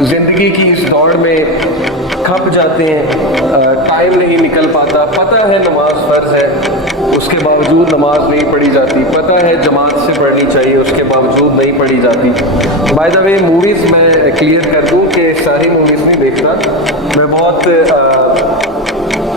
زندگی کی اس دوڑ میں کھپ جاتے ہیں، ٹائم نہیں نکل پاتا، پتہ ہے نماز فرض ہے اس کے باوجود نماز نہیں پڑھی جاتی، پتہ ہے جماعت سے پڑھنی چاہیے اس کے باوجود نہیں پڑھی جاتی۔ بائی دا وے موویز میں کلیئر کر دوں کہ ساری موویز نہیں دیکھتا، میں بہت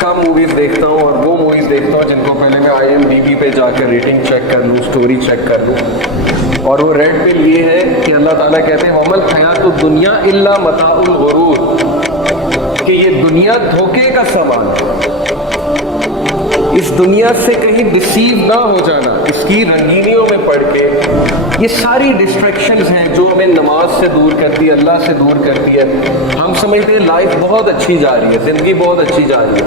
کم موویز دیکھتا ہوں، اور وہ موویز دیکھتا ہوں جن کو پہلے میں IMDb پہ جا کر ریٹنگ چیک کر لوں، سٹوری چیک کر لوں۔ اور وہ ریڈ پل یہ ہے کہ اللہ تعالیٰ کہتے ہیں وَمَا الْحَيَاةُ الدُّنْيَا إِلَّا مَتَاعُ الْغُرُورِ، کہ یہ دنیا دھوکے کا سامان ہے، اس دنیا سے کہیں ڈسیو نہ ہو جانا، اس کی رنگینیوں میں پڑھ کے۔ یہ ساری ڈسٹریکشنز ہیں جو ہمیں نماز سے دور کرتی ہے، اللہ سے دور کرتی ہے۔ ہم سمجھتے ہیں لائف بہت اچھی جا رہی ہے، زندگی بہت اچھی جا رہی ہے،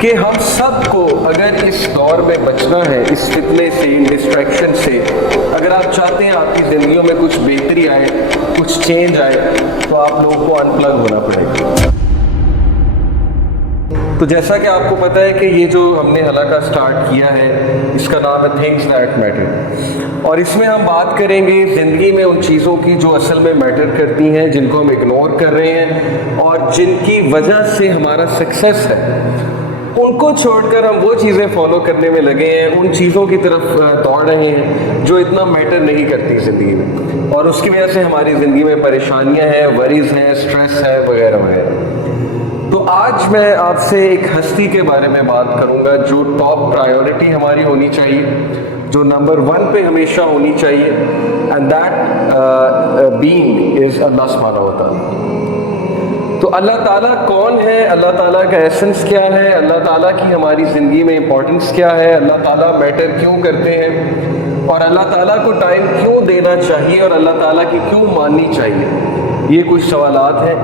کہ ہم سب کو اگر اس دور میں بچنا ہے، اس فتنے سے، ان ڈسٹریکشن سے، اگر آپ چاہتے ہیں آپ کی زندگیوں میں کچھ بہتری آئے، کچھ چینج آئے، تو آپ لوگوں کو ان پلگ ہونا پڑے گا۔ تو جیسا کہ آپ کو پتہ ہے کہ یہ جو ہم نے حلقہ سٹارٹ کیا ہے اس کا نام ہے تھنگز دیٹ میٹر، اور اس میں ہم بات کریں گے زندگی میں ان چیزوں کی جو اصل میں میٹر کرتی ہیں، جن کو ہم اگنور کر رہے ہیں اور جن کی وجہ سے ہمارا سکسیس ہے، ان کو چھوڑ کر ہم وہ چیزیں فالو کرنے میں لگے ہیں، ان چیزوں کی طرف دوڑ رہے ہیں جو اتنا میٹر نہیں کرتی زندگی میں، اور اس کی وجہ سے ہماری زندگی میں پریشانیاں ہیں، وریز ہیں، سٹریس ہے، وغیرہ وغیرہ۔ تو آج میں آپ سے ایک ہستی کے بارے میں بات کروں گا جو ٹاپ پرائیورٹی ہماری ہونی چاہیے، جو نمبر 1 پہ ہمیشہ ہونی چاہیے، اینڈ دیٹ بینگ از اللہ سبحانہ و تعالیٰ۔ تو اللہ تعالیٰ کون ہے، اللہ تعالیٰ کا ایسنس کیا ہے، اللہ تعالیٰ کی ہماری زندگی میں امپورٹنس کیا ہے، اللہ تعالیٰ میٹر کیوں کرتے ہیں، اور اللہ تعالیٰ کو ٹائم کیوں دینا چاہیے، اور اللہ تعالیٰ کی کیوں ماننی چاہیے، یہ کچھ سوالات ہیں۔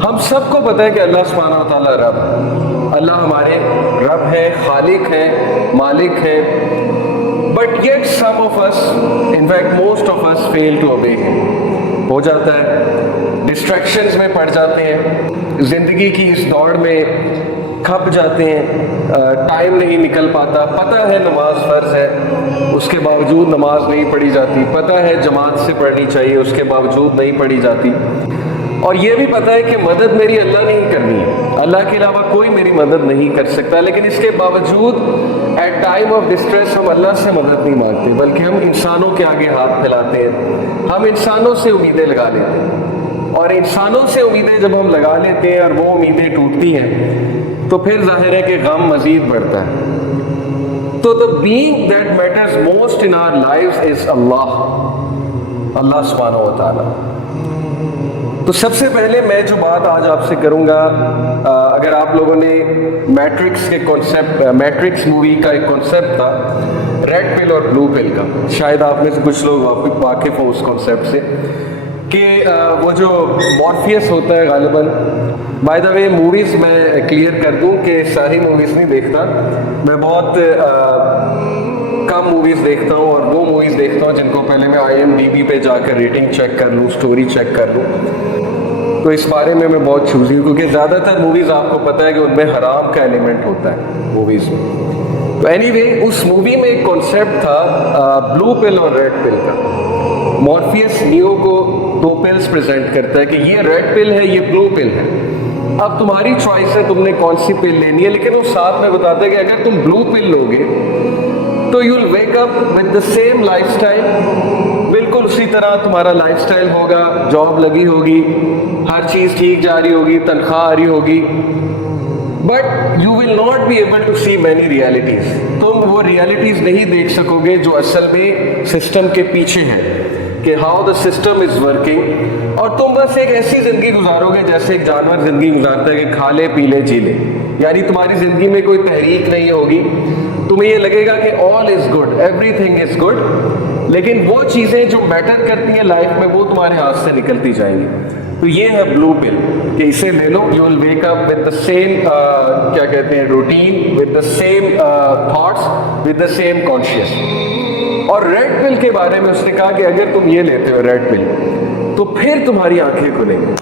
ہم سب کو پتہ ہے کہ اللہ سبحانہ و تعالیٰ رب ہے، اللہ ہمارے رب ہے، خالق ہے، مالک ہے، but yet some of us, in fact most of us fail to obey ہم۔ ہو جاتا ہے ڈسٹریکشنز میں پڑ جاتے ہیں، زندگی کی اس دوڑ میں کھپ جاتے ہیں، ٹائم نہیں نکل پاتا، پتہ ہے نماز فرض ہے اس کے باوجود نماز نہیں پڑھی جاتی، پتہ ہے جماعت سے پڑھنی چاہیے اس کے باوجود نہیں پڑھی جاتی، اور یہ بھی پتہ ہے کہ مدد میری اللہ نے ہی کرنی ہے، اللہ کے علاوہ کوئی میری مدد نہیں کر سکتا، لیکن اس کے باوجود ایٹ ٹائم آف ڈسٹریس ہم اللہ سے مدد نہیں مانگتے، بلکہ ہم انسانوں کے آگے ہاتھ پھیلاتے ہیں، ہم انسانوں سے امیدیں لگا لیتے ہیں، اور انسانوں سے امیدیں جب ہم لگا لیتے ہیں اور وہ امیدیں ٹوٹتی ہیں تو پھر ظاہر ہے کہ غم مزید بڑھتا ہے۔ تو the being that matters most in our lives is اللہ سبحانہ و تعالیٰ۔ تو سب سے پہلے میں جو بات آج آپ سے کروں گا، اگر آپ لوگوں نے میٹرکس مووی کا ایک کنسیپٹ تھا ریڈ پل اور بلو پل کا، شاید آپ میں سے کچھ لوگ واقف ہوں اس کنسیپٹ سے، کہ وہ جو مورفیس ہوتا ہے غالباً، بائی دا وے موویز میں کلیئر کر دوں کہ ساری موویز نہیں دیکھتا، میں بہت کم موویز دیکھتا ہوں، اور وہ موویز دیکھتا ہوں جن کو پہلے میں IMDb پہ جا کر ریٹنگ چیک کر لوں، سٹوری چیک کر لوں، تو اس بارے میں بہت چوزی ہوں، کیونکہ زیادہ تر موویز آپ کو پتہ ہے کہ ان میں حرام کا ایلیمنٹ ہوتا ہے موویز میں۔ تو اینی وے اس مووی میں ایک کنسیپٹ تھا بلو پل اور ریڈ پل کا۔ مورفیس نیو کو 2 پلز پریزنٹ کرتا ہے کہ یہ ریڈ پل ہے، یہ بلو پل ہے، اب تمہاری چوائس ہے تم نے کون سی پل لینی ہے، لیکن وہ ساتھ میں بتاتا ہے کہ اگر تم بلو پل لوگے تو you will wake up with the same life style, بالکل اسی طرح تمہارا لائف اسٹائل ہوگا، جاب لگی ہوگی، ہر چیز ٹھیک جا رہی ہوگی، تنخواہ آ رہی ہوگی، but you will not be able to see many realities, تم وہ ریالٹیز نہیں دیکھ سکو گے جو اصل میں سسٹم کے پیچھے ہے، کہ how the system is working, اور تم بس ایک ایسی زندگی گزارو گے جیسے ایک جانور زندگی گزارتا ہے کہ کھا لے پی لے جی لے، یعنی تمہاری زندگی میں کوئی تحریک نہیں ہوگی، تمہیں یہ لگے گا کہ all is good, everything is good, لیکن وہ چیزیں جو میٹر کرتی ہیں لائف میں وہ تمہارے ہاتھ سے نکلتی جائیں گی۔ تو یہ ہے بلو پل کہ اسے لے لو، you will wake up with the same کیا کہتے ہیں routine, with the same thoughts, with the same conscious. اور ریڈ پل کے بارے میں اس نے کہا کہ اگر تم یہ لیتے ہو ریڈ پل تو پھر تمہاری آنکھیں کھلیں گی،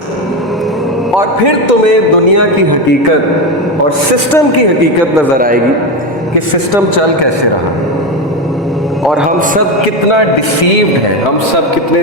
اور پھر تمہیں دنیا کی حقیقت اور سسٹم کی حقیقت نظر آئے گی کہ سسٹم چل کیسے رہا، اور ہم سب کتنا ڈسیوڈ ہیں، ہم سب کتنے